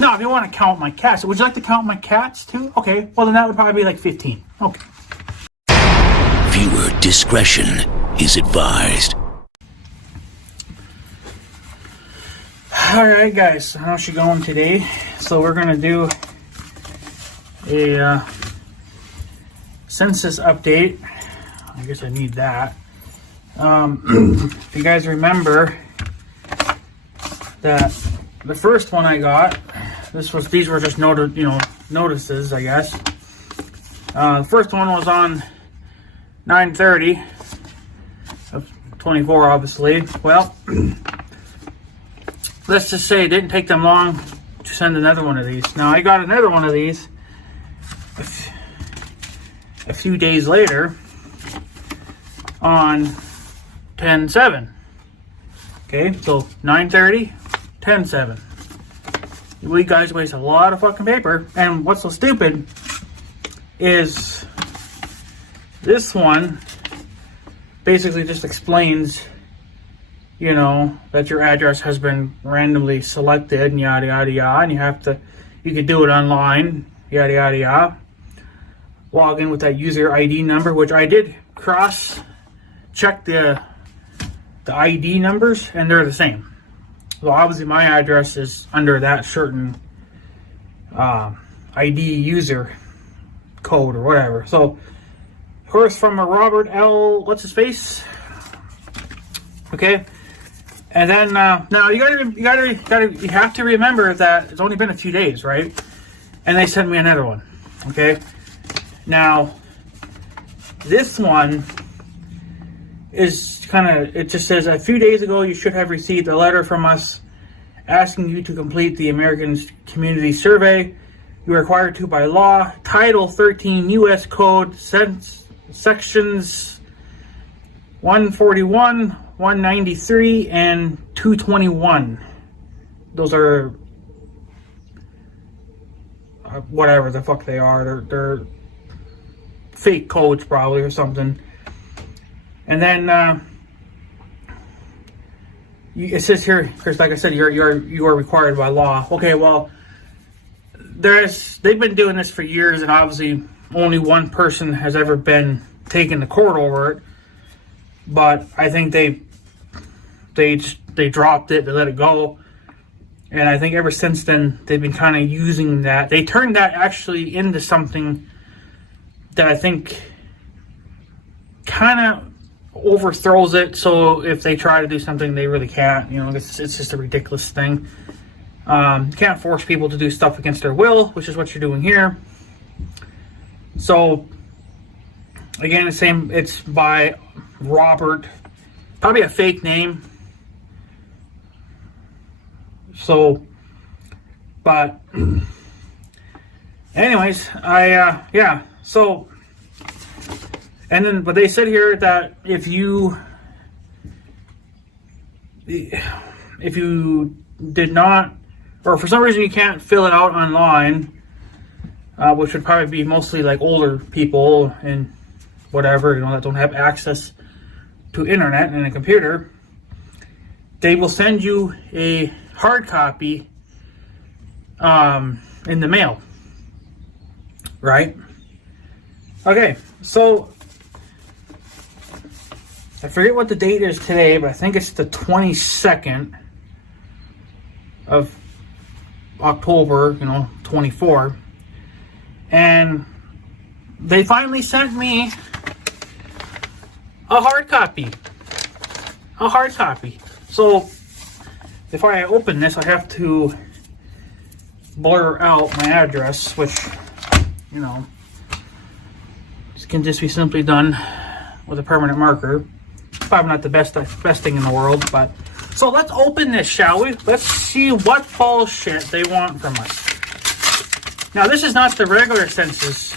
Now, if you want to count my cats, would you like to count my cats too? Okay, well then that would probably be like 15. Okay. Viewer discretion is advised. Alright guys, how's she going today? So we're going to do a census update. I guess I need that. If you guys remember that the first one I got, these were just notices, I guess. The first one was on 9/30 of 24, obviously. Well, let's just say it didn't take them long to send another one of these. Now, I got another one of these a few days later on 10/7. Okay, so 9/30, 10/7. You guys waste a lot of fucking paper. And what's so stupid is this one basically just explains, that your address has been randomly selected and yada yada yada, and you can do it online, yada yada yada. Log in with that user ID number, which I did cross check the ID numbers, and they're the same. So obviously my address is under that certain ID user code or whatever. So of course from a Robert L. what's his face? Okay, and then now you have to remember that it's only been a few days, right? And they sent me another one. Okay, now this one is it just says, a few days ago you should have received a letter from us asking you to complete the American Community Survey. You are required to by law. Title 13 U.S. Code sections 141, 193, and 221. Those are whatever the fuck they are. They're fake codes probably or something. And then it says here, because like I said, you are required by law. Okay, well, they've been doing this for years, and obviously only one person has ever been taken to court over it. But I think they dropped it, they let it go, and I think ever since then they've been kind of using that. They turned that actually into something that I think kind of overthrows it, so if they try to do something they really can't. It's just a ridiculous thing. You can't force people to do stuff against their will, which is what you're doing here. So again, the same, it's by Robert, probably a fake name. So but anyways, so and then, but they said here that if you did not, or for some reason you can't fill it out online, which would probably be mostly like older people and whatever, that don't have access to internet and a computer, they will send you a hard copy in the mail, right? Okay, so I forget what the date is today, but I think it's the 22nd of October, 24. And they finally sent me a hard copy. So before I open this, I have to blur out my address, which, this can just be simply done with a permanent marker. Probably not the best thing in the world, but so let's open this, shall we? Let's see what bullshit they want from us. Now, this is not the regular census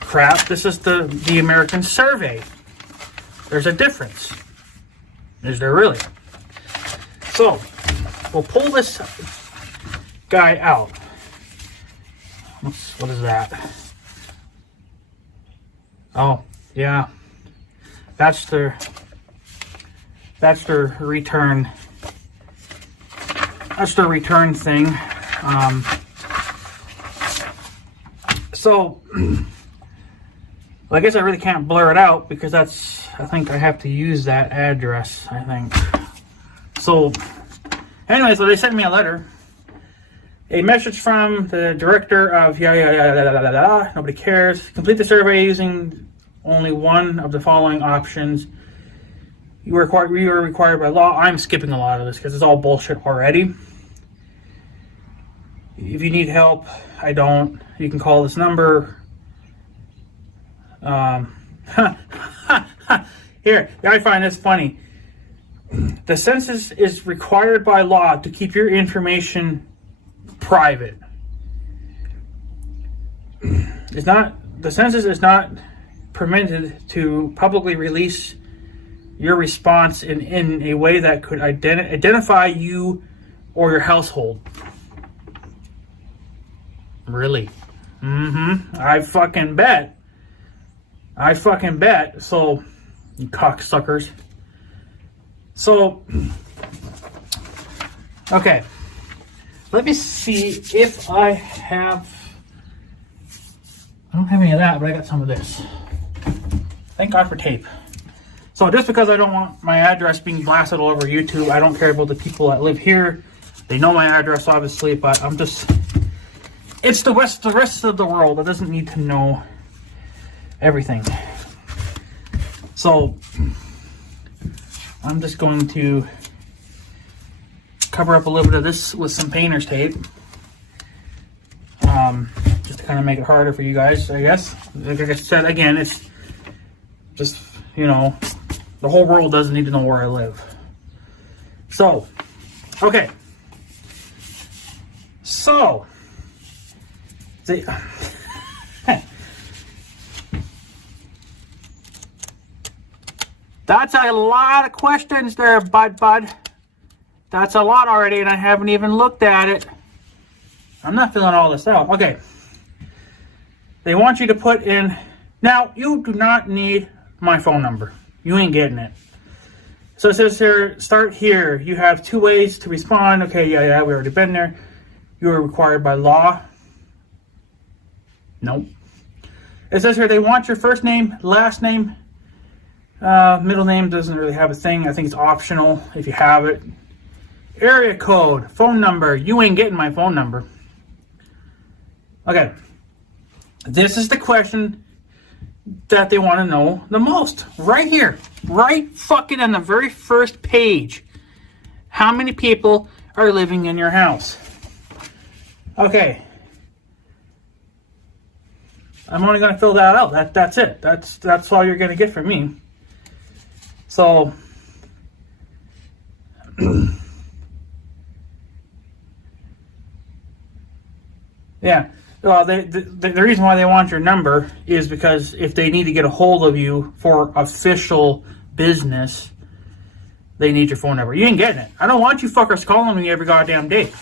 crap. This is the American Survey. There's a difference. Is there really? So we'll pull this guy out. What is that? Oh, yeah. That's their return. That's their return thing. So, I guess I really can't blur it out because I think I have to use that address, I think. So, anyway, so they sent me a letter. A message from the director of nobody cares. Complete the survey using only one of the following options. You are required by law. I'm skipping a lot of this because it's all bullshit already. If you need help, I don't. You can call this number. Here, I find this funny. The census is required by law to keep your information private. The census is not permitted to publicly release your response in a way that could identify you or your household. Really? I fucking bet. So, you cocksuckers. So, okay. Let me see if I have... I don't have any of that, but I got some of this. Thank God for tape. So just because I don't want my address being blasted all over YouTube, I don't care about the people that live here. They know my address, obviously, but I'm just... It's the rest of the world that doesn't need to know everything. So, I'm just going to cover up a little bit of this with some painter's tape. Just to kind of make it harder for you guys, I guess. Like I said, again, it's just, you know, the whole world doesn't need to know where I live. So, okay. So, that's a lot of questions there, bud. That's a lot already, and I haven't even looked at it. I'm not filling all this out. Okay. They want you to put in... Now, you do not need my phone number. You ain't getting it. So it says here, start here. You have 2 ways to respond. Okay, yeah, we already been there. You are required by law. Nope. It says here they want your first name, last name. Middle name doesn't really have a thing. I think it's optional if you have it. Area code, phone number. You ain't getting my phone number. Okay. This is the question that they want to know the most. Right here. Right fucking on the very first page. How many people are living in your house? Okay. I'm only going to fill that out. That's it. That's all you're going to get from me. So, yeah. Well, the reason why they want your number is because if they need to get a hold of you for official business, they need your phone number. You ain't getting it. I don't want you fuckers calling me every goddamn day.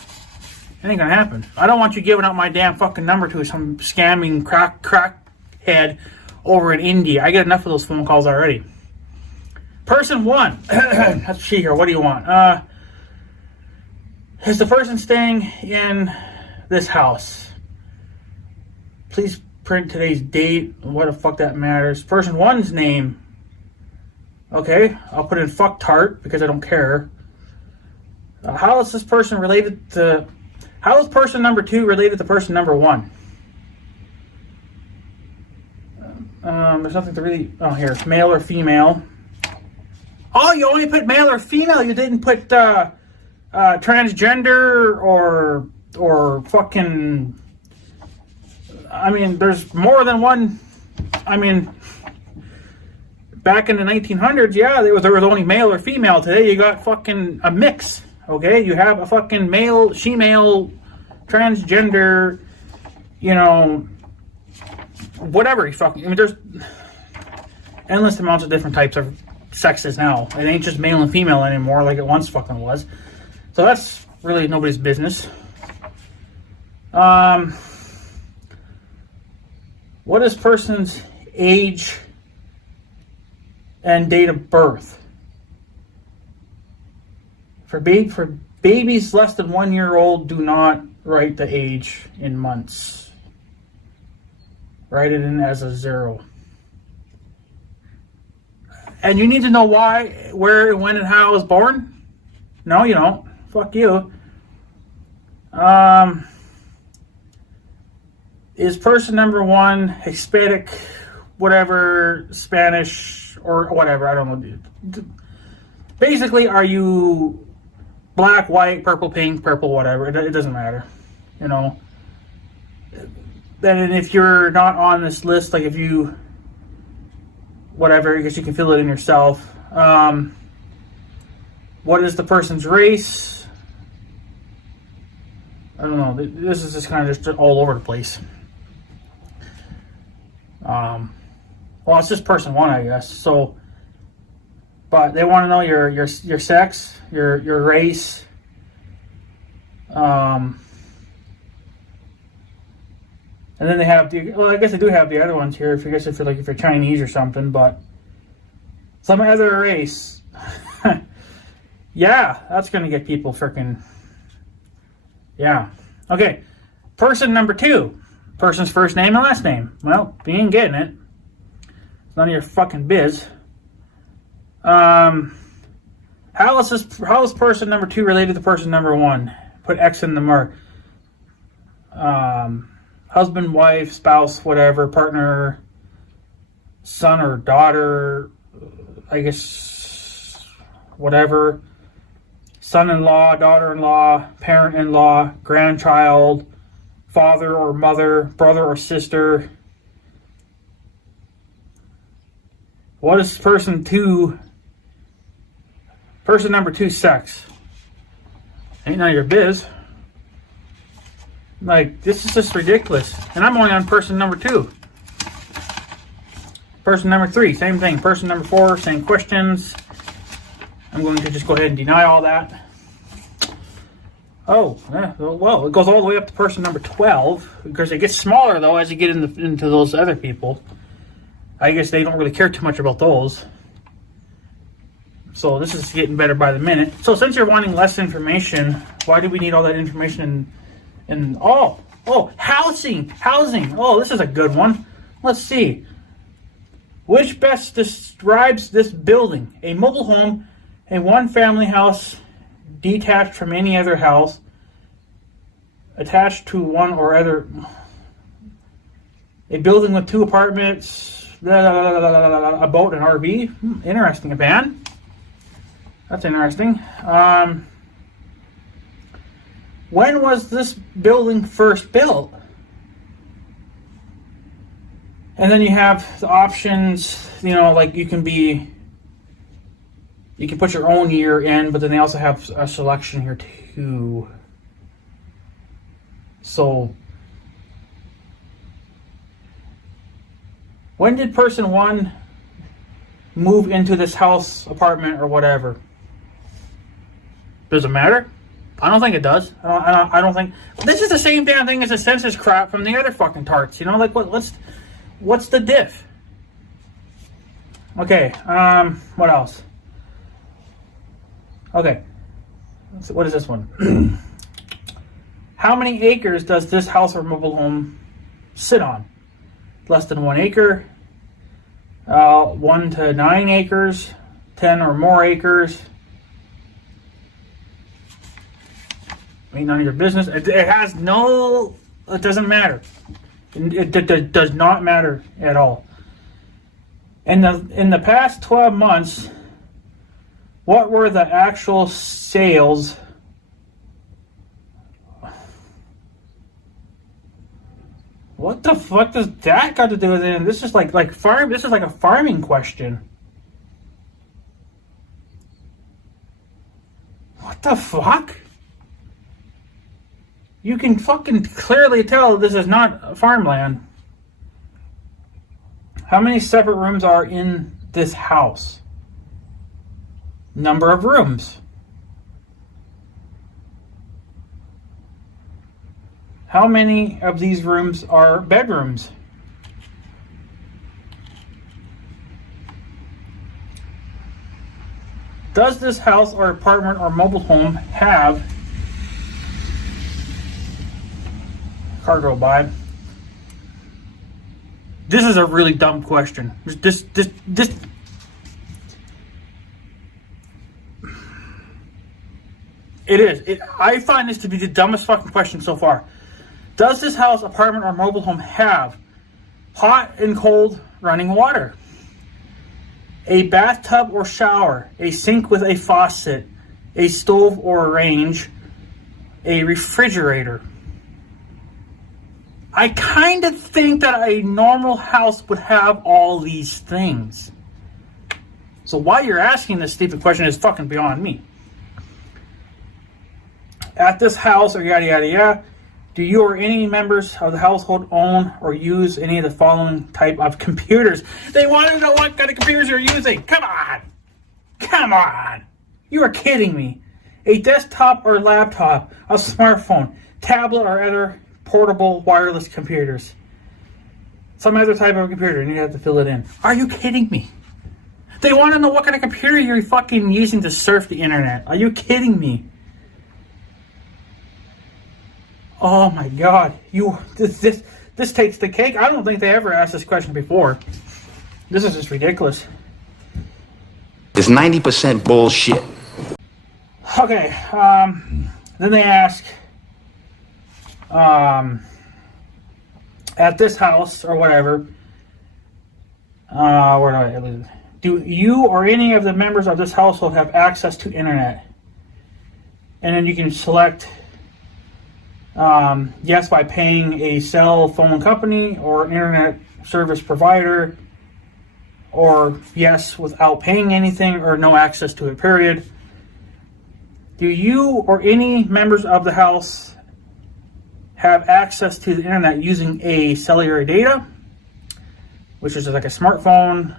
It ain't gonna happen. I don't want you giving out my damn fucking number to some scamming crackhead over in India. I get enough of those phone calls already. Person 1. Let's see here. What do you want? Is the person staying in this house? Please print today's date. What the fuck that matters. Person 1's name. Okay, I'll put in fucktart because I don't care. How is this person related to... How is person number 2 related to person number 1? There's nothing to really... Oh, here. Male or female. Oh, you only put male or female. You didn't put transgender or fucking... I mean, there's more than one. I mean, back in the 1900s, yeah, there was only male or female. Today, you got fucking a mix. Okay, you have a fucking male, she-male, transgender, you know, whatever you fucking. I mean, there's endless amounts of different types of sexes now. It ain't just male and female anymore like it once fucking was. So that's really nobody's business. What is person's age and date of birth? For babies less than 1 year old, do not write the age in months. Write it in as a 0. And you need to know why, where, when, and how I was born? No, you don't. Fuck you. Is person number 1 Hispanic, whatever, Spanish, or whatever, I don't know. Basically, are you black, white, purple, pink, purple, whatever? It doesn't matter, you know. Then if you're not on this list, like if you, whatever, I guess you can fill it in yourself. What is the person's race? I don't know. This is just kind of just all over the place. Well, it's just person 1, I guess. So, but they want to know your sex, your race, and then they have the. Well, I guess they do have the other ones here. If you're Chinese or something, but some other race. Yeah, that's gonna get people freaking. Yeah. Okay. Person number 2. Person's first name and last name. Well, you ain't getting it. It's none of your fucking biz. How is person number 2 related to person number 1? Put X in the mark. Husband, wife, spouse, whatever, partner, son or daughter, I guess, whatever. Son-in-law, daughter-in-law, parent-in-law, grandchild, father or mother, brother or sister. What is person number 2 sex? Ain't none of your biz. Like, this is just ridiculous. And I'm only on person number 2. Person number 3, same thing. Person number 4, same questions. I'm going to just go ahead and deny all that. Oh, yeah, well, it goes all the way up to person number 12, because it gets smaller, though, as you get into those other people. I guess they don't really care too much about those. So this is getting better by the minute. So since you're wanting less information, why do we need all that information housing. Oh, this is a good one. Let's see. Which best describes this building? A mobile home, a one-family house detached from any other house, attached to one or other, a building with 2 apartments, a boat, an RV. Interesting. A van. That's interesting. When was this building first built? And then you have the options, like you can put your own year in, but then they also have a selection here too. So, when did person 1 move into this house, apartment, or whatever? Does it matter? I don't think it does. I don't think. This is the same damn thing as the census crap from the other fucking tarts. Like what's the diff? Okay. What else? Okay. So what is this one? How many acres does this house or mobile home sit on? Less than 1 acre. 1 to 9 acres. 10 or more acres. Ain't none of your business. It doesn't matter. It does not matter at all. In the past 12 months, what were the actual sales? What the fuck does that got to do with it? This is like farm. This is like a farming question. What the fuck? You can fucking clearly tell this is not farmland. How many separate rooms are in this house? Number of rooms. How many of these rooms are bedrooms? Does this house or apartment or mobile home have car go by? This is a really dumb question. This It is. I find this to be the dumbest fucking question so far. Does this house, apartment, or mobile home have hot and cold running water, a bathtub or shower, a sink with a faucet, a stove or a range, a refrigerator? I kind of think that a normal house would have all these things. So why you're asking this stupid question is fucking beyond me. At this house, or yada yada yada, do you or any members of the household own or use any of the following type of computers? They want to know what kind of computers you're using. Come on. Come on. You are kidding me. A desktop or laptop, a smartphone, tablet, or other portable wireless computers. Some other type of computer, and you have to fill it in. Are you kidding me? They want to know what kind of computer you're fucking using to surf the internet. Are you kidding me? Oh my god, this takes the cake. I don't think they ever asked this question before. This is just ridiculous. It's 90% bullshit. Okay, then they ask, at this house or whatever, do you or any of the members of this household have access to internet? And then you can select yes by paying a cell phone company or an internet service provider, or yes without paying anything, or no access to it, period. Do you or any members of the house have access to the internet using a cellular data, which is like a smartphone,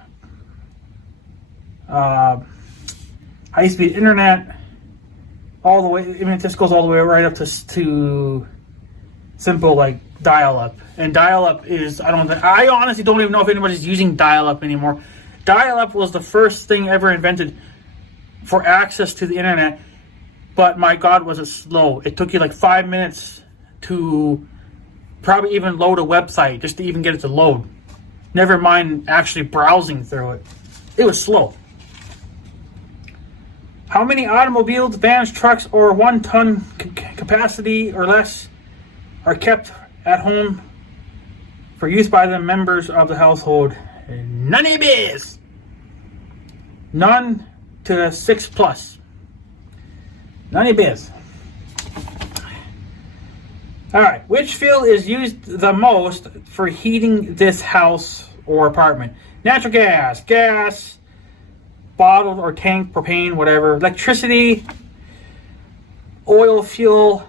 high-speed internet, all the way? I mean, this goes all the way right up to simple like dial-up. And dial-up is, I honestly don't even know if anybody's using dial-up anymore. Dial-up was the first thing ever invented for access to the internet, but my god, was it slow. It took you like 5 minutes to probably even load a website, just to even get it to load. Never mind actually browsing through it. It was slow. How many automobiles, vans, trucks, or 1 ton capacity or less are kept at home for use by the members of the household? None of biz. None to 6 plus. None of biz. Alright, which fuel is used the most for heating this house or apartment? Natural gas, gas, bottled or tank, propane, whatever, electricity, oil, fuel,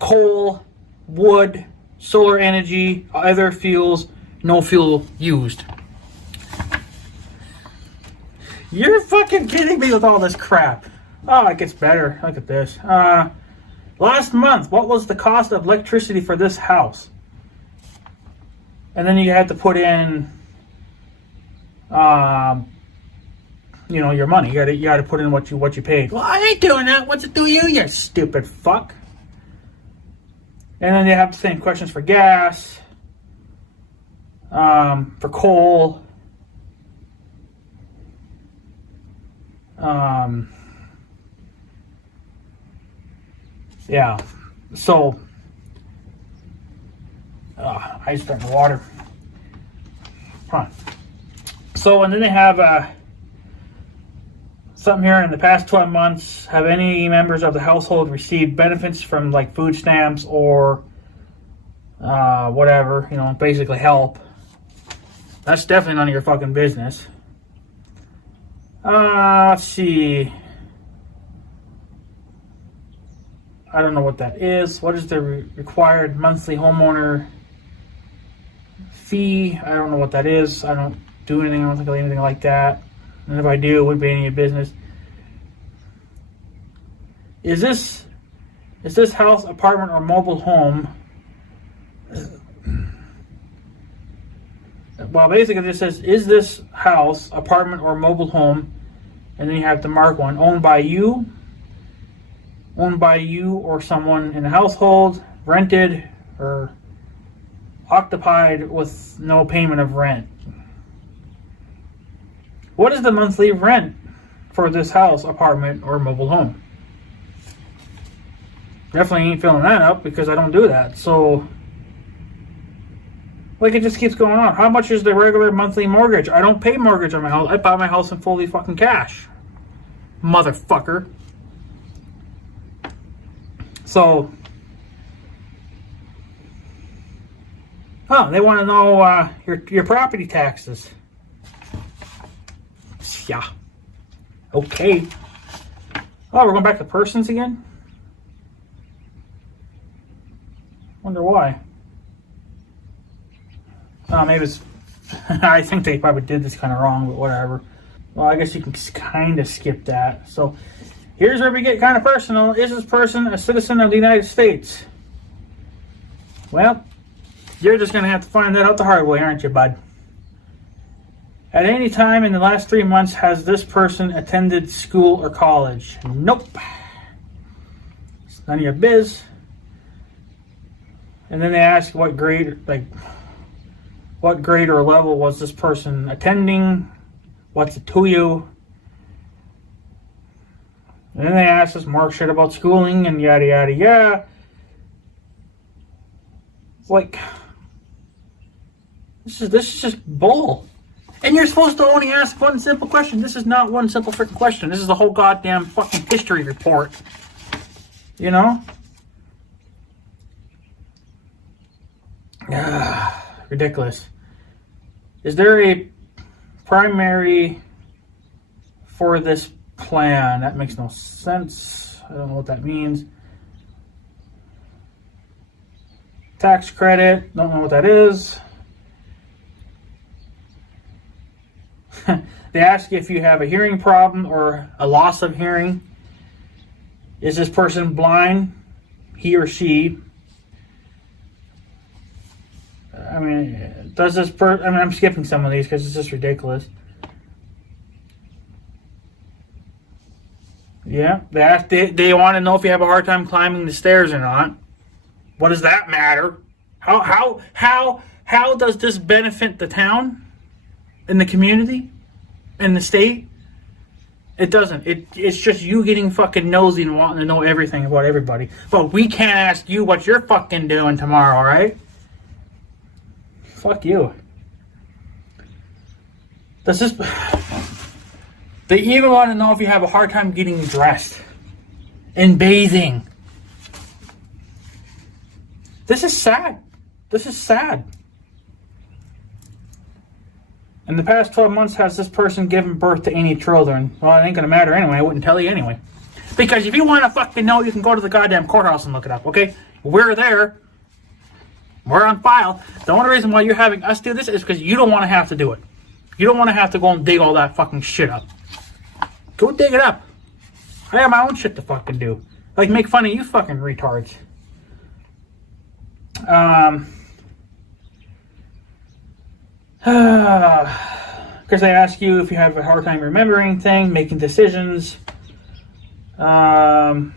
coal, wood, solar energy, other fuels, no fuel used. You're fucking kidding me with all this crap. Oh, it gets better. Look at this. Last month, what was the cost of electricity for this house? And then you had to put in, your money. You got to put in what you paid. Well, I ain't doing that. What's it do you stupid fuck? And then they have the same questions for gas, for coal, yeah. So, I just drank the water. Come on. So, and then they have something here. In the past 12 months, have any members of the household received benefits from like food stamps or whatever, basically help? That's definitely none of your fucking business. Let's see. I don't know what that is. What is the required monthly homeowner fee? I don't know what that is. I don't do anything. I don't think of anything like that. And if I do, it wouldn't be any of your business. Is this house, apartment, or mobile home? Well, basically it just says, is this house, apartment, or mobile home? And then you have to mark one. Owned by you or someone in the household, rented, or occupied with no payment of rent. What is the monthly rent for this house, apartment, or mobile home? Definitely ain't filling that up because I don't do that. So, like, it just keeps going on. How much is the regular monthly mortgage? I don't pay mortgage on my house. I buy my house in fully fucking cash. Motherfucker. So, they want to know your property taxes. Yeah. Okay. Oh, we're going back to persons again? Wonder why. Maybe it's... I think they probably did this kind of wrong, but whatever. Well, I guess you can kind of skip that. So, here's where we get kind of personal. Is this person a citizen of the United States? Well, you're just going to have to find that out the hard way, aren't you, bud? At any time in the last 3 months, has this person attended school or college? Nope. It's none of your biz. And then they ask what grade or level was this person attending? What's it to you? And then they ask us more shit about schooling and yada yada yada. It's like, this is just bull. And you're supposed to only ask one simple question. This is not one simple freaking question. This is the whole goddamn fucking history report. You know? Ridiculous. Is there a primary for this plan? That makes no sense. I don't know what that means. Tax credit. Don't know what that is. They ask you if you have a hearing problem or a loss of hearing. Is this person blind? He or she? I mean, does this person... I mean, I'm skipping some of these because it's just ridiculous. Yeah, they ask, they want to know if you have a hard time climbing the stairs or not. What does that matter? How does this benefit the town? In the community? In the state? It doesn't. It's just you getting fucking nosy and wanting to know everything about everybody. But we can't ask you what you're fucking doing tomorrow, right? Fuck you. Does this... They even want to know if you have a hard time getting dressed. And bathing. This is sad. This is sad. In the past 12 months, has this person given birth to any children? Well, it ain't gonna matter anyway. I wouldn't tell you anyway. Because if you want to fucking know, you can go to the goddamn courthouse and look it up, okay? We're there. We're on file. The only reason why you're having us do this is because you don't want to have to do it. You don't want to have to go and dig all that fucking shit up. Go dig it up. I have my own shit to fucking do. Like, make fun of you fucking retards. Because they ask you if you have a hard time remembering things, making decisions. Yada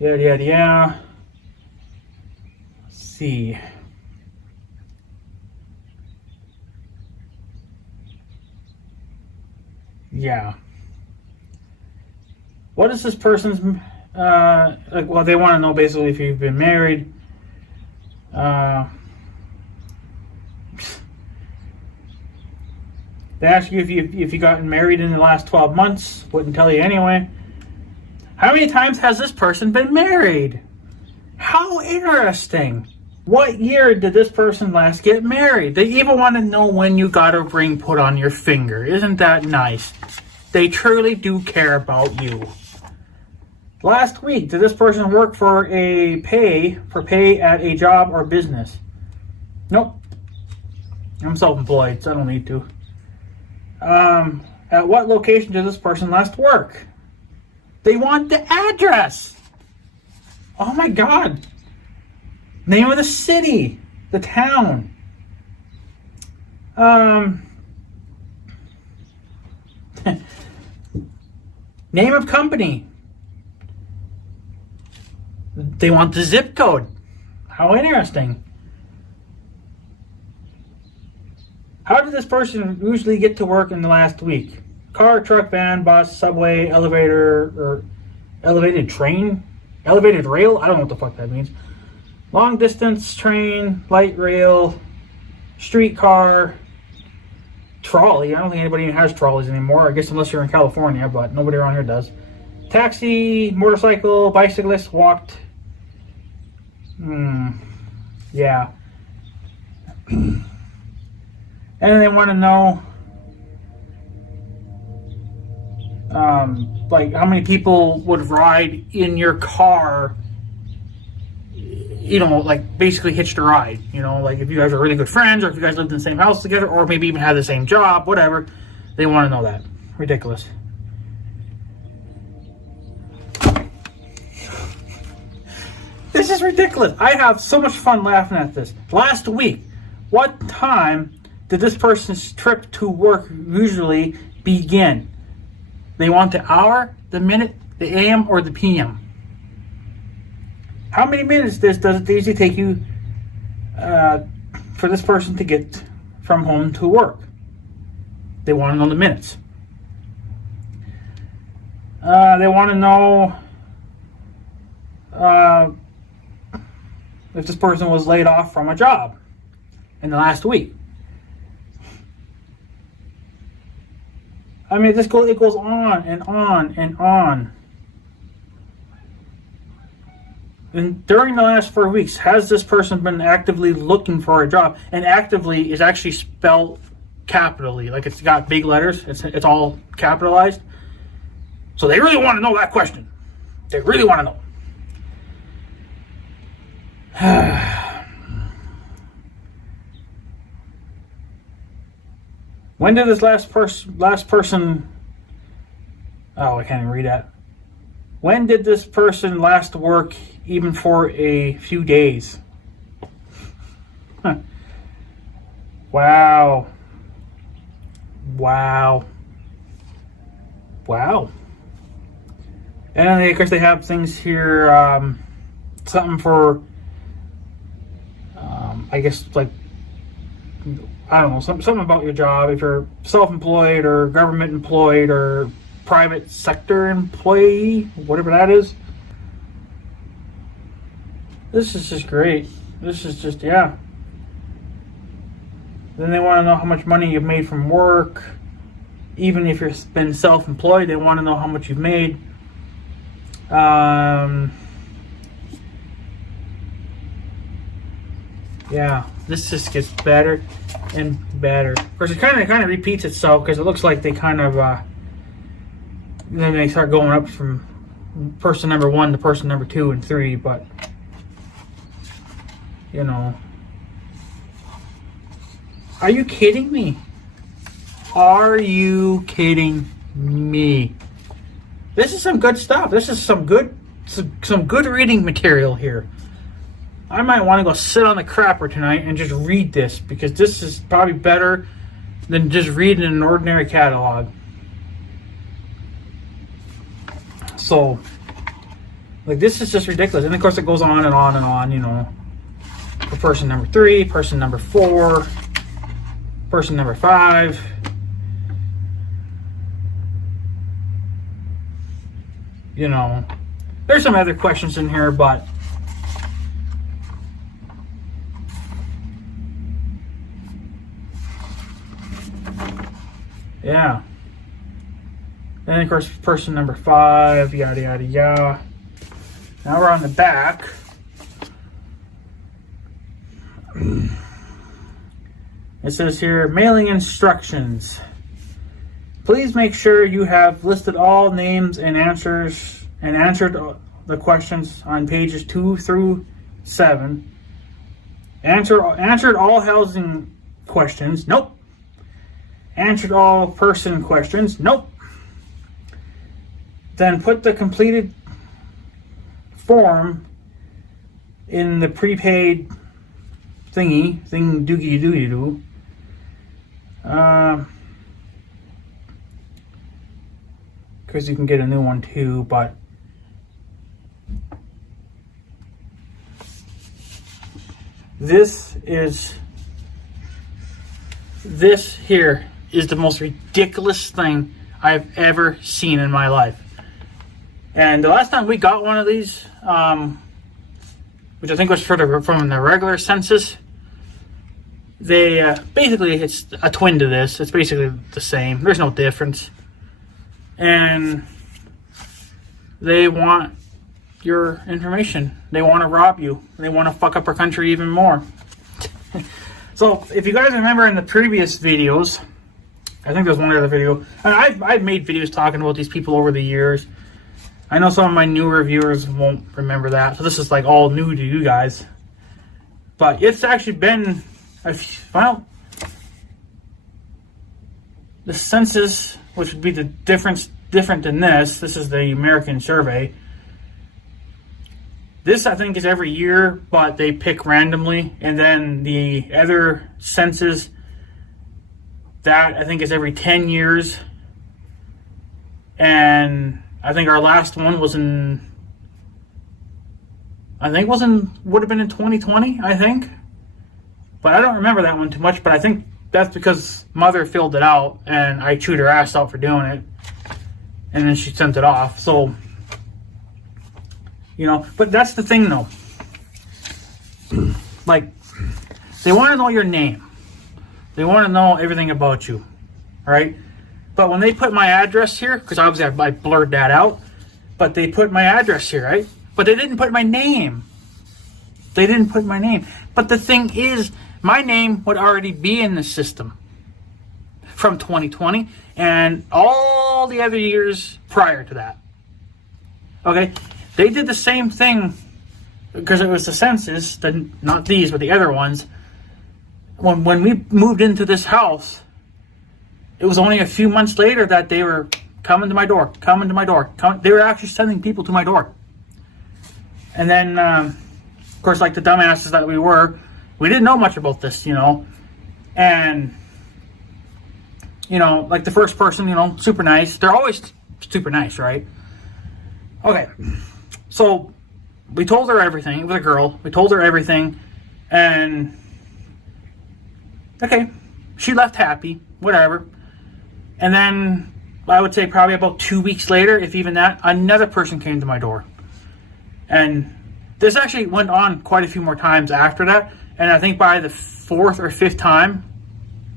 yada yada. Let's see. Yeah. What is this person's... well, they want to know basically if you've been married. They ask you if you gotten married in the last 12 months. Wouldn't tell you anyway. How many times has this person been married? How interesting. What year did this person last get married? They even want to know when you got a ring put on your finger. Isn't that nice? They truly do care about you. Last week, did this person work for pay at a job or business? Nope. I'm self-employed, so I don't need to. At what location did this person last work? They want the address. Oh my God. Name of the city, the town. Name of company. They want the zip code. How interesting. How did this person usually get to work in the last week? Car, truck, van, bus, subway, elevator, or elevated train? Elevated rail? I don't know what the fuck that means. Long distance train, light rail, streetcar, trolley. I don't think anybody even has trolleys anymore. I guess unless you're in California, but nobody around here does. Taxi, motorcycle, bicyclist, walked. Yeah. And they want to know, like, how many people would ride in your car, you know, like, basically hitched a ride, you know, like, if you guys are really good friends, or if you guys lived in the same house together, or maybe even had the same job, whatever, they want to know that. Ridiculous. This is ridiculous. I have so much fun laughing at this. Last week, what time did this person's trip to work usually begin? They want the hour, the minute, the AM, or the PM. How many minutes does it usually take you for this person to get from home to work? They want to know the minutes. They want to know if this person was laid off from a job in the last week. I mean, it goes on and on and on. And during the last 4 weeks, has this person been actively looking for a job? And actively is actually spelled capitally, like it's got big letters. It's all capitalized. So they really want to know that question. They really want to know. When did this last person? Oh, I can't even read that. When did this person last work, even for a few days? Huh. Wow. Wow. Wow. And then, of course, they have things here. Something for, I guess, like, I don't know, something about your job, if you're self-employed or government employed or private sector employee, whatever that is. This is just great. This is just, yeah. Then they want to know how much money you've made from work. Even if you've been self-employed, they want to know how much you've made. Yeah, this just gets better and better. Of course, it kind of repeats itself because it looks like they kind of then they start going up from person number 1 to person number 2 and 3. But you know, are you kidding me? Are you kidding me? This is some good stuff. This is some good reading material here. I might want to go sit on the crapper tonight and just read this, because this is probably better than just reading an ordinary catalog. So, like, this is just ridiculous. And of course it goes on and on and on, you know. For person number 3, person number 4, person number 5. You know, there's some other questions in here, but yeah. And of course, person number 5, yada yada yada. Now we're on the back. It says here, mailing instructions. Please make sure you have listed all names and answered the questions on pages 2 through 7. Answered all housing questions. Nope. Answered all person questions. Nope. Then put the completed form in the prepaid thing doogie doogie doo. Because you can get a new one too, but this is This here is the most ridiculous thing I've ever seen in my life. And the last time we got one of these, which I think was from the regular census, they basically, it's a twin to this. It's basically the same. There's no difference. And they want your information. They want to rob you. They want to fuck up our country even more. So, if you guys remember in the previous videos, I think there's one other video. I've made videos talking about these people over the years. I know some of my newer viewers won't remember that. So, this is like all new to you guys. But it's actually been, well, the census, which would be the different than this. This is the American survey. This, I think, is every year, but they pick randomly. And then the other census, that I think is every 10 years. And I think our last one was would have been in 2020, I think. But I don't remember that one too much, but I think that's because Mother filled it out and I chewed her ass out for doing it. And then she sent it off. So, you know, but that's the thing though. Like, they want to know your name. They want to know everything about you. Right? But when they put my address here, because obviously I blurred that out, but they put my address here, right? But they didn't put my name. They didn't put my name. But the thing is, my name would already be in the system from 2020 and all the other years prior to that. Okay? They did the same thing because it was the census, not these, but the other ones. When we moved into this house, it was only a few months later that they were coming to my door. They were actually sending people to my door. And then, of course, like the dumbasses that we were, we didn't know much about this, you know. And, you know, like the first person, you know, super nice. They're always super nice, right? Okay. So, we told her everything. It was a girl. We told her everything. And, okay, she left happy, whatever. And then, I would say probably about 2 weeks later, if even that, another person came to my door. And this actually went on quite a few more times after that. And I think by the 4th or 5th time,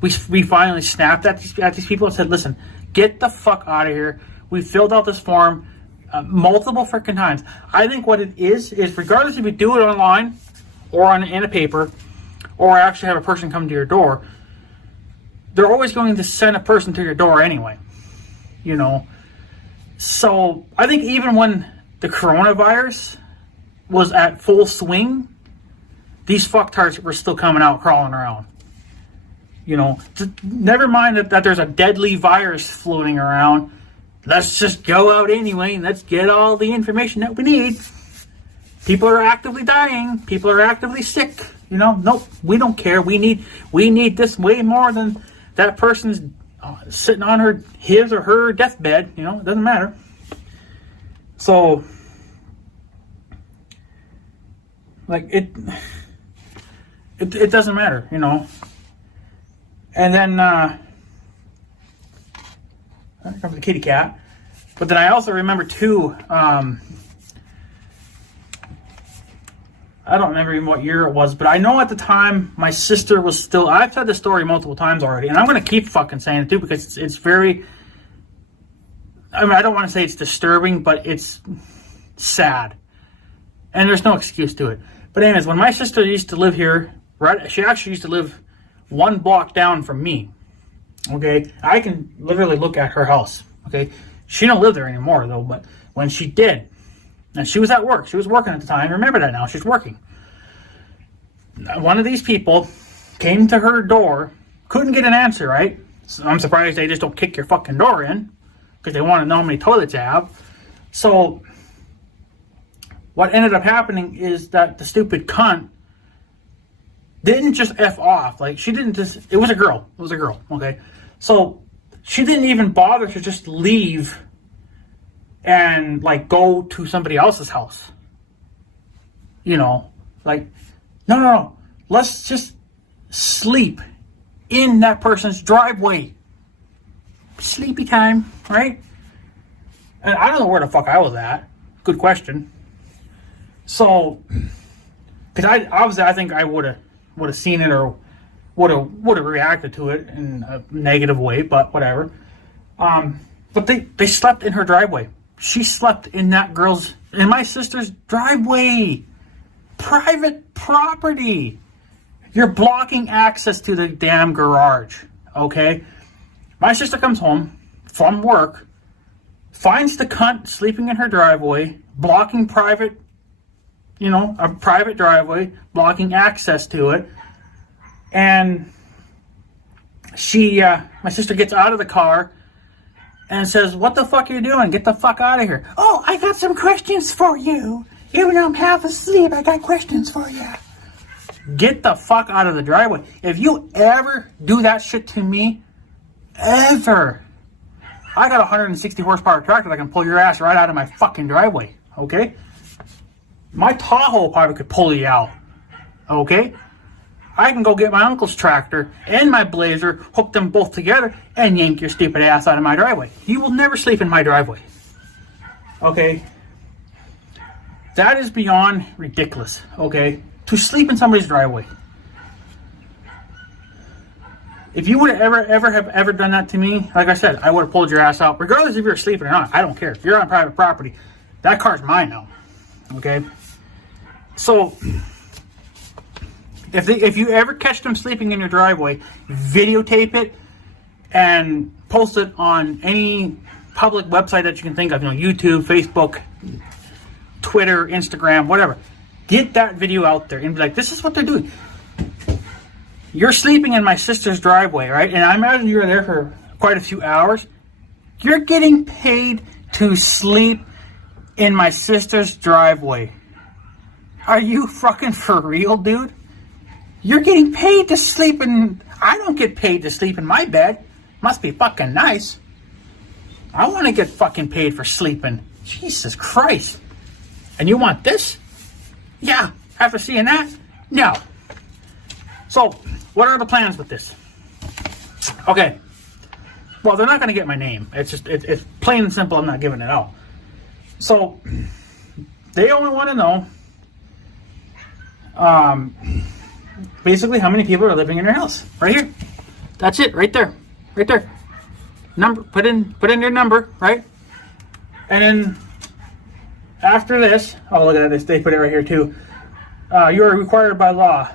we finally snapped at these people and said, listen, get the fuck out of here. We filled out this form multiple freaking times. I think what it is regardless if you do it online or in a paper or actually have a person come to your door, they're always going to send a person to your door anyway. You know? So, I think even when the coronavirus was at full swing, these fucktards were still coming out crawling around. You know, never mind that there's a deadly virus floating around. Let's just go out anyway and let's get all the information that we need. People are actively dying. People are actively sick. You know, nope, we don't care. We need this way more than that person's sitting on his or her deathbed. You know, it doesn't matter. So, like, it doesn't matter, you know. And then, here comes the kitty cat. But then I also remember too, I don't remember even what year it was, but I know at the time my sister was still, I've said this story multiple times already, and I'm going to keep fucking saying it too because it's very, I mean, I don't want to say it's disturbing, but it's sad. And there's no excuse to it. But anyways, when my sister used to live here, right, she actually used to live 1 block down from me. Okay, I can literally look at her house. Okay, she don't live there anymore though, but when she did, and she was at work, she was working at the time. Remember that now, she's working. One of these people came to her door, couldn't get an answer, right? So I'm surprised they just don't kick your fucking door in, because they want to know how many toilets you have. So, what ended up happening is that the stupid cunt didn't just F off. Like, she didn't just, it was a girl, okay? So, she didn't even bother to just leave and, like, go to somebody else's house. You know, like, no, let's just sleep in that person's driveway. Sleepy time, right? And I don't know where the fuck I was at. Good question. So, because I think I would have seen it or would have reacted to it in a negative way, but whatever. But they slept in her driveway. She slept in my sister's driveway. Private property. You're blocking access to the damn garage, okay? My sister comes home from work, finds the cunt sleeping in her driveway, blocking a private driveway, blocking access to it, and my sister gets out of the car and says, "What the fuck are you doing? Get the fuck out of here." "Oh, I got some questions for you. Even though I'm half asleep, I got questions for you." Get the fuck out of the driveway. If you ever do that shit to me, ever, I got a 160 horsepower tractor that can pull your ass right out of my fucking driveway, okay? My Tahoe probably could pull you out, okay? I can go get my uncle's tractor and my Blazer, hook them both together, and yank your stupid ass out of my driveway. You will never sleep in my driveway, okay? That is beyond ridiculous, okay? To sleep in somebody's driveway. If you would have ever done that to me, like I said, I would have pulled your ass out, regardless if you're sleeping or not. I don't care. If you're on private property, that car's mine now, okay? So, if you ever catch them sleeping in your driveway, videotape it and post it on any public website that you can think of, YouTube, Facebook, Twitter, Instagram, whatever. Get that video out there and be like, this is what they're doing. You're sleeping in my sister's driveway, right? And I imagine you were there for quite a few hours. You're getting paid to sleep in my sister's driveway. Are you fucking for real, dude? You're getting paid to sleep in... I don't get paid to sleep in my bed. Must be fucking nice. I want to get fucking paid for sleeping. Jesus Christ. And you want this? Yeah. After seeing that? No. So, what are the plans with this? Okay. Well, they're not going to get my name. It's plain and simple. I'm not giving it out. So, they only want to know basically how many people are living in your house. Right here. That's it. Right there. Right there. Number. Put in your number. Right? And then after this, oh, look at this. They put it right here too. You are required by law.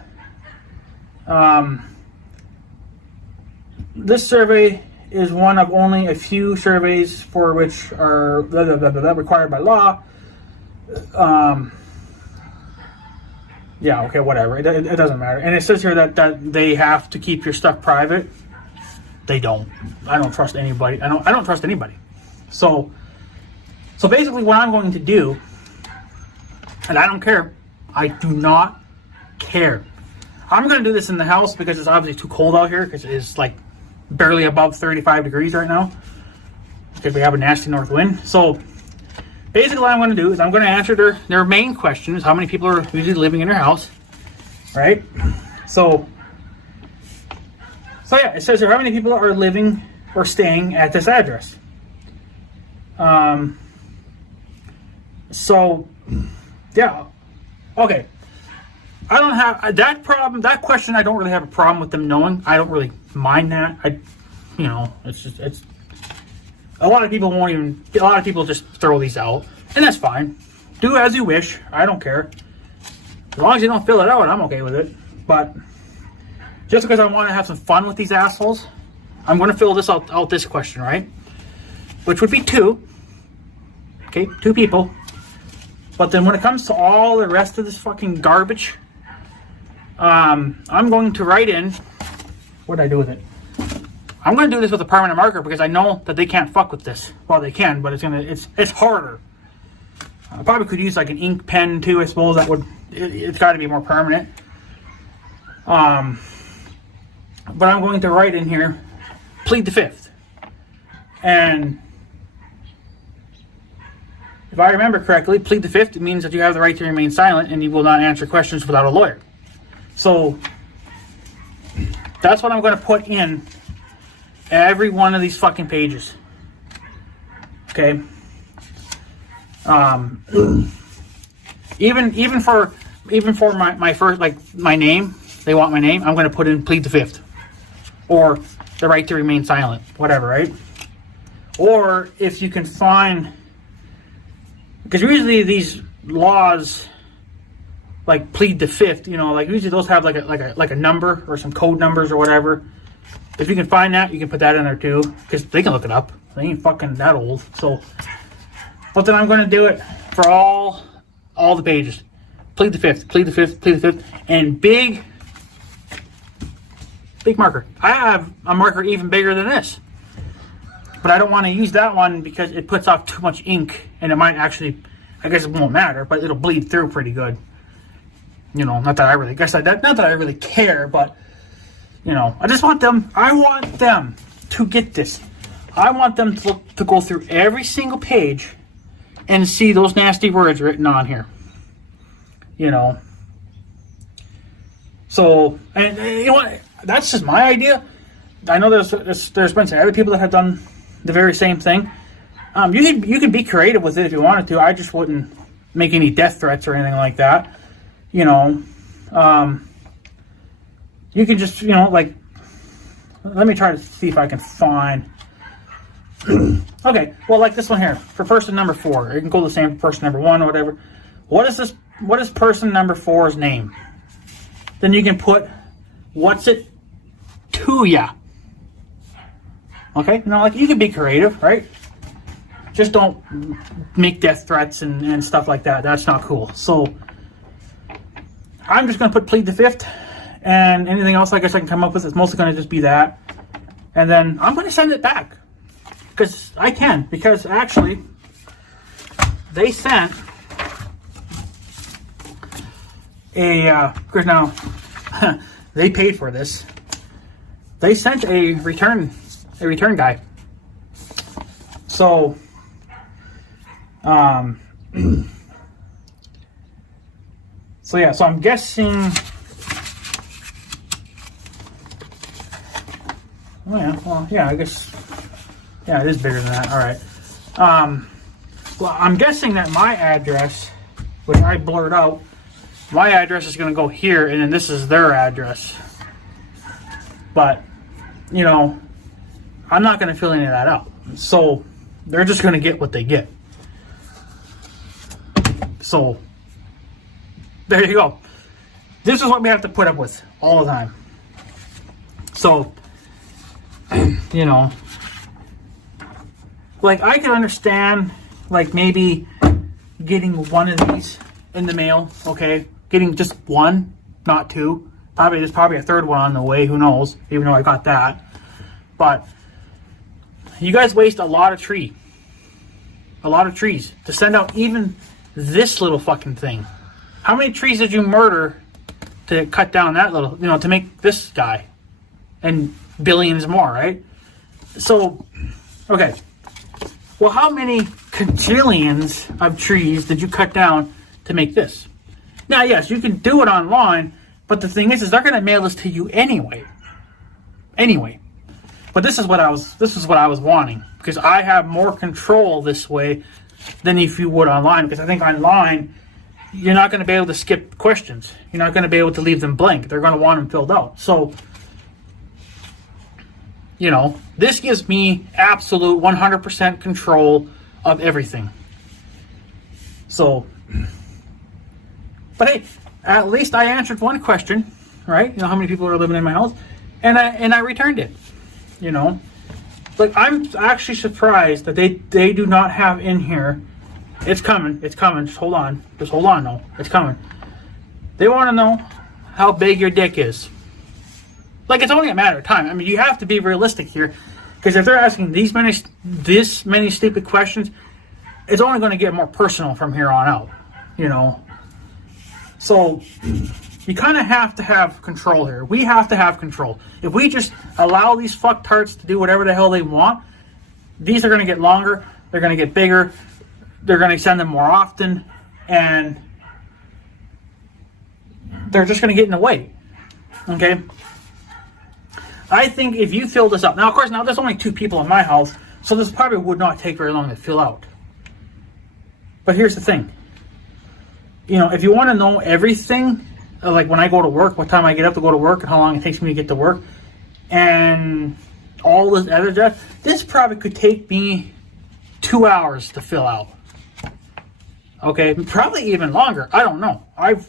This survey is one of only a few surveys for which are required by law. Yeah, okay, whatever. It doesn't matter. And it says here that they have to keep your stuff private. They don't. I don't trust anybody. I don't trust anybody. So basically what I'm going to do, and I don't care. I do not care. I'm going to do this in the house because it's obviously too cold out here because it is like barely above 35 degrees right now because we have a nasty north wind. So basically what I'm going to do is I'm going to answer their main question is how many people are usually living in their house, right? So yeah, it says here how many people are living or staying at this address. So yeah, okay. I don't have that problem. That question, I don't really have a problem with them knowing. I don't really mind that. It's a lot of people won't even. A lot of people just throw these out, and that's fine. Do as you wish. I don't care. As long as you don't fill it out, I'm okay with it. But just because I want to have some fun with these assholes, I'm going to fill this out this question, right? Which would be 2. Okay, 2 people. But then when it comes to all the rest of this fucking garbage, I'm going to write in. What did I do with it? I'm going to do this with a permanent marker because I know that they can't fuck with this. Well, they can, but it's harder. I probably could use like an ink pen too. I suppose that would. It's got to be more permanent. But I'm going to write in here, plead the 5th, and if I remember correctly, plead the 5th means that you have the right to remain silent and you will not answer questions without a lawyer. So That's what I'm going to put in every one of these fucking pages. Okay. Even for my first, like, my name, they want my name, I'm going to put in plead the fifth, or the right to remain silent, whatever, right? Or if you can find, because usually these laws, like plead the fifth, you know, like usually those have like a number or some code numbers or whatever. If you can find that, you can put that in there too, because they can look it up. They ain't fucking that old. So, but then I'm going to do it for all the pages. Plead the fifth, plead the fifth, plead the fifth, and big marker. I have a marker even bigger than this, but I don't want to use that one because it puts off too much ink, and it might actually, I guess it won't matter, but it'll bleed through pretty good. You know, not that I really care, but you know, I want them to get this. I want them to go through every single page and see those nasty words written on here. You know. So, and you know what? That's just my idea. I know there's been some other people that have done the very same thing. You can be creative with it if you wanted to. I just wouldn't make any death threats or anything like that. You know, you can just, you know, like, let me try to see if I can find. Okay, well, like this one here for person number 4. You can go the same for person number 1 or whatever. What is this? What is person number 4's name? Then you can put, what's it to ya? Okay, you know, like, you can be creative, right? Just don't make death threats and stuff like that. That's not cool. So I'm just going to put plead the fifth, and anything else I guess I can come up with is mostly going to just be that. And then I'm going to send it back. Because I can. Because actually, they sent because now, they paid for this. They sent a return guy. So, so yeah, so I'm guessing, I guess, yeah, it is bigger than that. All right. Well, I'm guessing that my address, which I blurred out, my address is going to go here, and then this is their address. But, you know, I'm not going to fill any of that out. So, they're just going to get what they get. So, there you go. This is what we have to put up with all the time. So, you know, like, I could understand, like, maybe getting one of these in the mail, okay? Getting just one, not 2. There's probably a third one on the way, who knows, even though I got that. But you guys waste a lot of trees to send out even this little fucking thing. How many trees did you murder to cut down that little, you know, to make this guy? And billions more, right? So, okay. Well, how many quadrillions of trees did you cut down to make this? Now, yes, you can do it online, but the thing is they're going to mail this to you anyway. But this is what I was wanting, because I have more control this way than if you would online, because I think online you're not going to be able to skip questions. You're not going to be able to leave them blank. They're going to want them filled out. So, you know, this gives me absolute 100% control of everything. So, but hey, at least I answered one question, right? You know, how many people are living in my house? And I returned it, you know. Like, I'm actually surprised that they do not have in here, it's coming, just hold on, no, it's coming. They want to know how big your dick is. Like, it's only a matter of time. I mean, you have to be realistic here, because if they're asking this many stupid questions, it's only going to get more personal from here on out, you know. So, you kind of have to have control here. We have to have control. If we just allow these fucktards to do whatever the hell they want, these are going to get longer, they're going to get bigger, they're going to send them more often, and they're just going to get in the way. Okay? I think if you fill this up, now of course, now there's only 2 people in my house, so this probably would not take very long to fill out. But here's the thing. You know, if you want to know everything, like when I go to work, what time I get up to go to work, and how long it takes me to get to work, and all this other stuff, this probably could take me 2 hours to fill out. Okay, probably even longer. I don't know. I've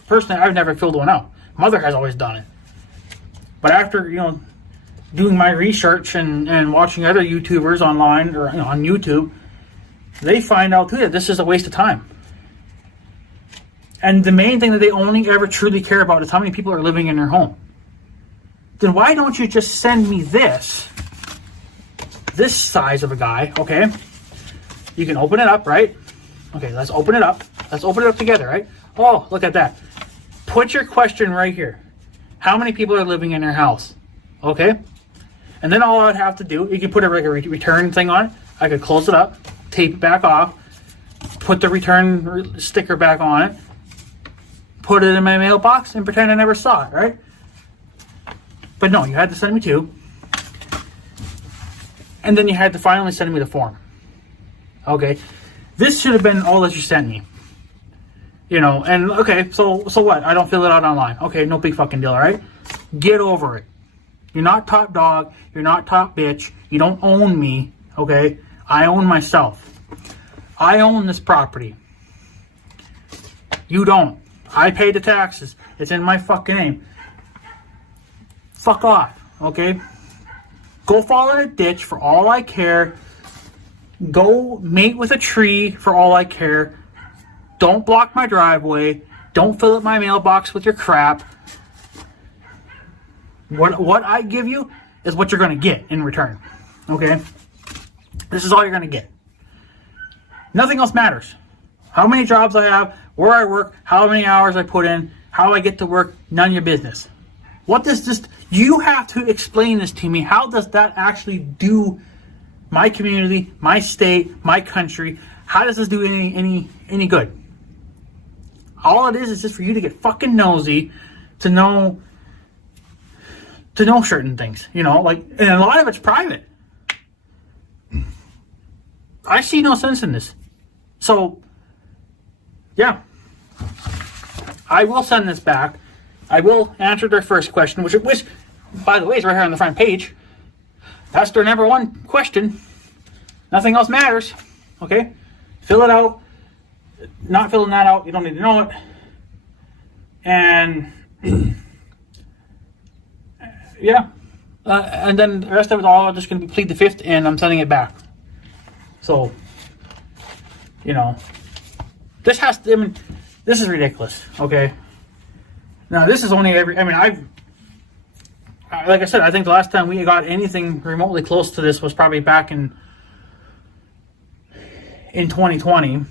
never filled one out. Mother has always done it. But after, you know, doing my research and watching other YouTubers online or, you know, on YouTube, they find out too that this is a waste of time. And the main thing that they only ever truly care about is how many people are living in their home. Then why don't you just send me this size of a guy, okay? You can open it up, right? Okay, let's open it up. Let's open it up together, right? Oh, look at that. Put your question right here. How many people are living in their house? Okay? And then all I would have to do, you can put a return thing on it. I could close it up, tape it back off, put the return sticker back on it, put it in my mailbox, and pretend I never saw it, right? But no, you had to send me 2. And then you had to finally send me the form. Okay? This should have been all that you sent me. You know, and okay, so what? I don't fill it out online. Okay, no big fucking deal, right? Get over it. You're not top dog. You're not top bitch. You don't own me, okay? I own myself. I own this property. You don't. I pay the taxes. It's in my fucking name. Fuck off, okay? Go fall in a ditch for all I care. Go mate with a tree for all I care. Don't block my driveway. Don't fill up my mailbox with your crap. What I give you is what you're going to get in return. Okay? This is all you're going to get. Nothing else matters. How many jobs I have, where I work, how many hours I put in, how I get to work, none of your business. What does this... You have to explain this to me. How does that actually do my community, my state, my country? How does this do any good? All it is just for you to get fucking nosy to know certain things, you know, like, and a lot of it's private. I see no sense in this. So, yeah. I will send this back. I will answer their first question, which, by the way, is right here on the front page. That's their number 1 question. Nothing else matters. Okay? Fill it out. Not filling that out, you don't need to know it. And yeah. And then the rest of it all just going to be plead the 5th, and I'm sending it back. So, you know, this has to, I mean, this is ridiculous, okay? Now, this is only like I said, I think the last time we got anything remotely close to this was probably back in 2020.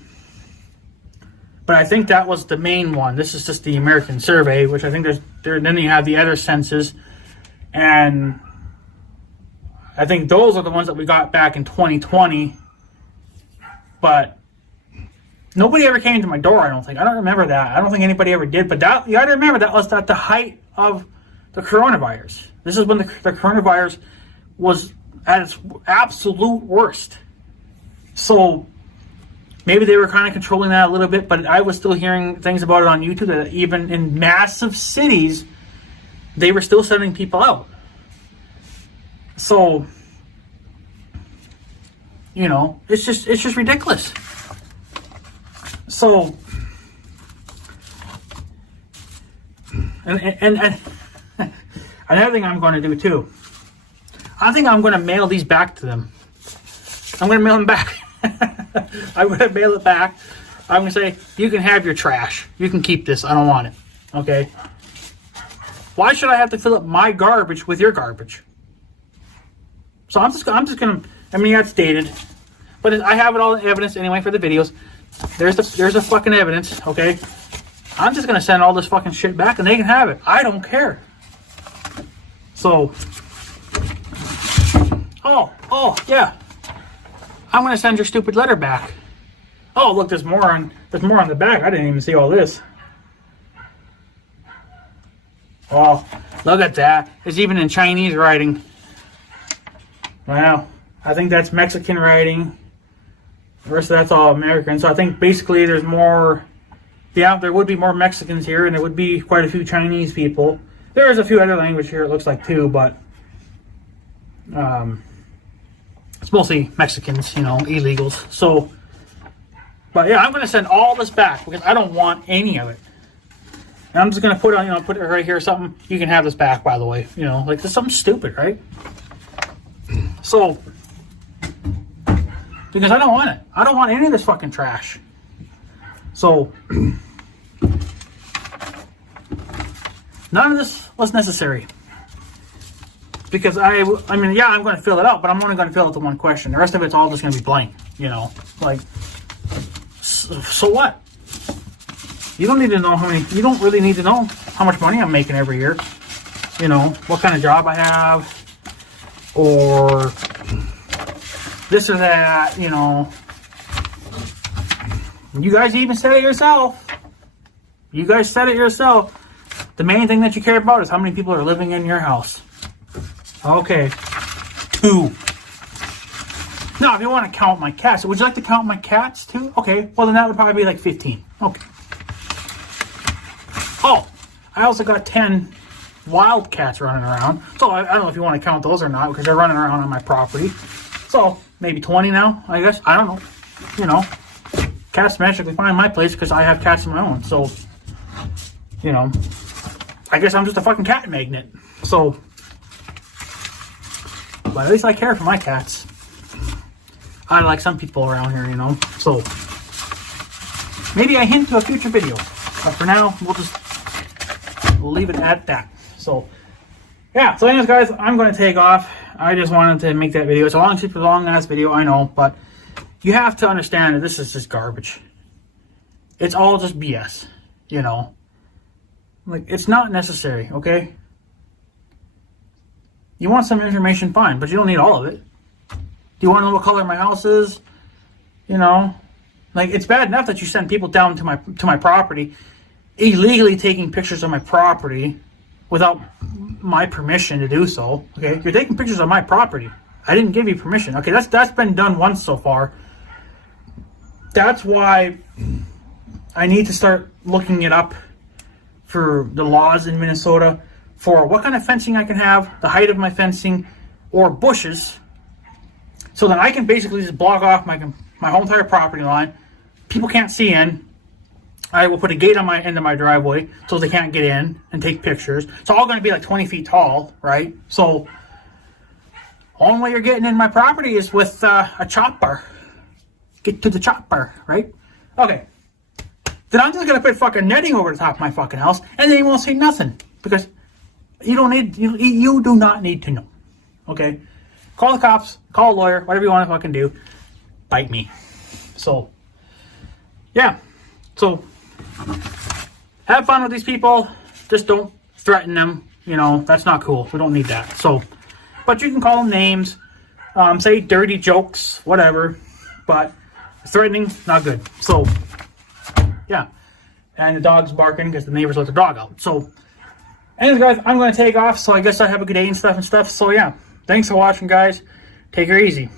But I think that was the main one. This is just the American survey, which I think then you have the other census. And I think those are the ones that we got back in 2020. But nobody ever came to my door, I don't think. I don't remember that. I don't think anybody ever did. But that, you got to remember, that was at the height of the coronavirus. This is when the coronavirus was at its absolute worst. So maybe they were kind of controlling that a little bit, but I was still hearing things about it on YouTube that even in massive cities, they were still sending people out. So, you know, it's just ridiculous. So, and another thing I'm going to do too, I think I'm going to mail these back to them. I'm going to mail them back. I'm going to mail it back. I'm going to say, you can have your trash. You can keep this. I don't want it. Okay? Why should I have to fill up my garbage with your garbage? So I'm just going to, I mean, that's dated. But I have it all in evidence anyway for the videos. There's the fucking evidence, okay? I'm just going to send all this fucking shit back and they can have it. I don't care. So, oh, yeah. I'm going to send your stupid letter back. Oh, look, there's more on the back. I didn't even see all this. Oh, look at that. It's even in Chinese writing. Well, I think that's Mexican writing. The rest of that's all American. So I think basically there's more. Yeah, there would be more Mexicans here, and there would be quite a few Chinese people. There is a few other language here, it looks like, too, but it's mostly Mexicans, you know, illegals. So, but yeah, I'm going to send all this back because I don't want any of it. And I'm just going to put on, you know, put it right here or something. You can have this back, by the way. You know, like, this is something stupid, right? So, because I don't want it. I don't want any of this fucking trash. So, none of this was necessary. Because I mean, yeah, I'm going to fill it out, but I'm only going to fill it to one question. The rest of it's all just going to be blank, you know. Like, so what? You don't need to know you don't really need to know how much money I'm making every year. You know, what kind of job I have, or this or that, you know. You guys even said it yourself. You guys said it yourself. The main thing that you care about is how many people are living in your house. Okay. 2. Now, if you want to count my cats, would you like to count my cats too? Okay. Well, then that would probably be like 15. Okay. Oh, I also got 10 wild cats running around. So I don't know if you want to count those or not, because they're running around on my property. So maybe 20 now, I guess. I don't know. You know. Cats magically find my place because I have cats of my own. So, you know, I guess I'm just a fucking cat magnet. So, but at least I care for my cats. I like some people around here, you know. So, maybe I hint to a future video. But for now, we'll leave it at that. So, yeah. So anyways, guys, I'm going to take off. I just wanted to make that video. It's a super long ass video, I know, but you have to understand that this is just garbage. It's all just BS, you know. Like, it's not necessary, okay? You want some information, fine, but you don't need all of it. Do you want to know what color my house is? You know, like, it's bad enough that you send people down to my property, illegally taking pictures of my property without my permission to do so. Okay, you're taking pictures of my property. I didn't give you permission. Okay, that's been done once so far. That's why I need to start looking it up for the laws in Minnesota for what kind of fencing I can have, the height of my fencing, or bushes, so that I can basically just block off my whole entire property line. People can't see in. I will put a gate on my end of my driveway so they can't get in and take pictures. It's all going to be like 20 feet tall, right? So, only way you're getting in my property is with a chopper. Get to the chopper, right? Okay. Then I'm just going to put fucking netting over the top of my fucking house, and then you won't see nothing. Because you do not need to know. Okay? Call the cops, call a lawyer, whatever you want to fucking do. Bite me. So, yeah. So, have fun with these people. Just don't threaten them. You know, that's not cool. We don't need that. So, but you can call them names. Say dirty jokes, whatever. But threatening, not good. So, yeah. And the dog's barking because the neighbors let the dog out. So, anyways, guys, I'm going to take off. So, I guess I have a good day and stuff. So, yeah. Thanks for watching, guys. Take her easy.